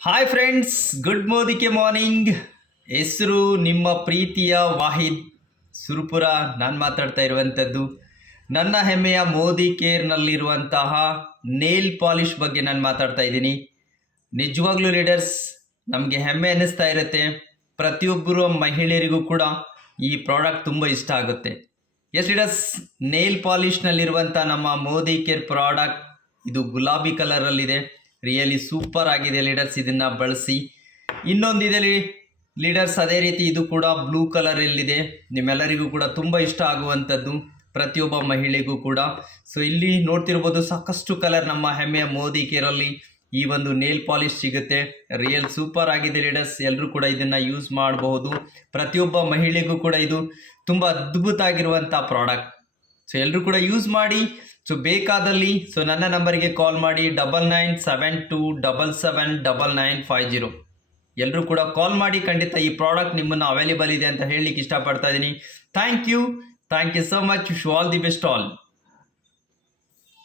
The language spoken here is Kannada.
Hi friends, good ಮೋದಿಕೆ morning. ಹೆಸರು ನಿಮ್ಮ ಪ್ರೀತಿಯ ವಾಹಿದ್ ಸುರ್ಪುರ. ನಾನು ಮಾತಾಡ್ತಾ ಇರುವಂಥದ್ದು ನನ್ನ ಹೆಮ್ಮೆಯ ಮೋದಿ ಕೇರ್ನಲ್ಲಿರುವಂತಹ ನೇಲ್ ಪಾಲಿಷ್ ಬಗ್ಗೆ ನಾನು ಮಾತಾಡ್ತಾ ಇದ್ದೀನಿ. ನಿಜವಾಗ್ಲೂ ಲೀಡರ್ಸ್, ನಮಗೆ ಹೆಮ್ಮೆ ಅನ್ನಿಸ್ತಾ ಇರುತ್ತೆ. ಪ್ರತಿಯೊಬ್ಬರು ಮಹಿಳೆಯರಿಗೂ ಕೂಡ ಈ ಪ್ರಾಡಕ್ಟ್ ತುಂಬ ಇಷ್ಟ ಆಗುತ್ತೆ. ಎಸ್ ಲೀಡರ್ಸ್, ನೇಲ್ ಪಾಲಿಷ್ನಲ್ಲಿರುವಂಥ ನಮ್ಮ ಮೋದಿ ಕೇರ್ ಪ್ರಾಡಕ್ಟ್ ಇದು ಗುಲಾಬಿ ಕಲರಲ್ಲಿದೆ. ರಿಯಲಿ ಸೂಪರ್ ಆಗಿದೆ ಲೀಡರ್ಸ್, ಇದನ್ನು ಬಳಸಿ. ಇನ್ನೊಂದಿದೆ ಲೀಡರ್ಸ್, ಅದೇ ರೀತಿ ಇದು ಕೂಡ ಬ್ಲೂ ಕಲರಲ್ಲಿದೆ. ನಿಮ್ಮೆಲ್ಲರಿಗೂ ಕೂಡ ತುಂಬ ಇಷ್ಟ ಆಗುವಂಥದ್ದು, ಪ್ರತಿಯೊಬ್ಬ ಮಹಿಳೆಗೂ ಕೂಡ. ಸೊ ಇಲ್ಲಿ ನೋಡ್ತಿರ್ಬೋದು, ಸಾಕಷ್ಟು ಕಲರ್ ನಮ್ಮ ಹೆಮ್ಮೆಯ ಮೋದಿ ಕೇರಲ್ಲಿ ಈ ಒಂದು ನೇಲ್ ಪಾಲಿಶ್ ಸಿಗುತ್ತೆ. ರಿಯಲ್ ಸೂಪರ್ ಆಗಿದೆ ಲೀಡರ್ಸ್, ಎಲ್ಲರೂ ಕೂಡ ಇದನ್ನು ಯೂಸ್ ಮಾಡಬಹುದು. ಪ್ರತಿಯೊಬ್ಬ ಮಹಿಳೆಗೂ ಕೂಡ ಇದು ತುಂಬ ಅದ್ಭುತ ಆಗಿರುವಂಥ ಪ್ರಾಡಕ್ಟ್. ಸೊ ಎಲ್ಲರೂ ಕೂಡ ಯೂಸ್ ಮಾಡಿ. ಸೊ ಬೇಕಾದಲ್ಲಿ ನನ್ನ ನಂಬರಿಗೆ ಕಾಲ್ ಮಾಡಿ 9972779950. ಎಲ್ಲರೂ ಕೂಡ ಕಾಲ್ ಮಾಡಿ. ಖಂಡಿತ ಈ ಪ್ರಾಡಕ್ಟ್ ನಿಮ್ಮನ್ನು ಅವೈಲೇಬಲ್ ಇದೆ ಅಂತ ಹೇಳಲಿಕ್ಕೆ ಇಷ್ಟಪಡ್ತಾ ಇದ್ದೀನಿ. Thank you so much. Wish all the best all.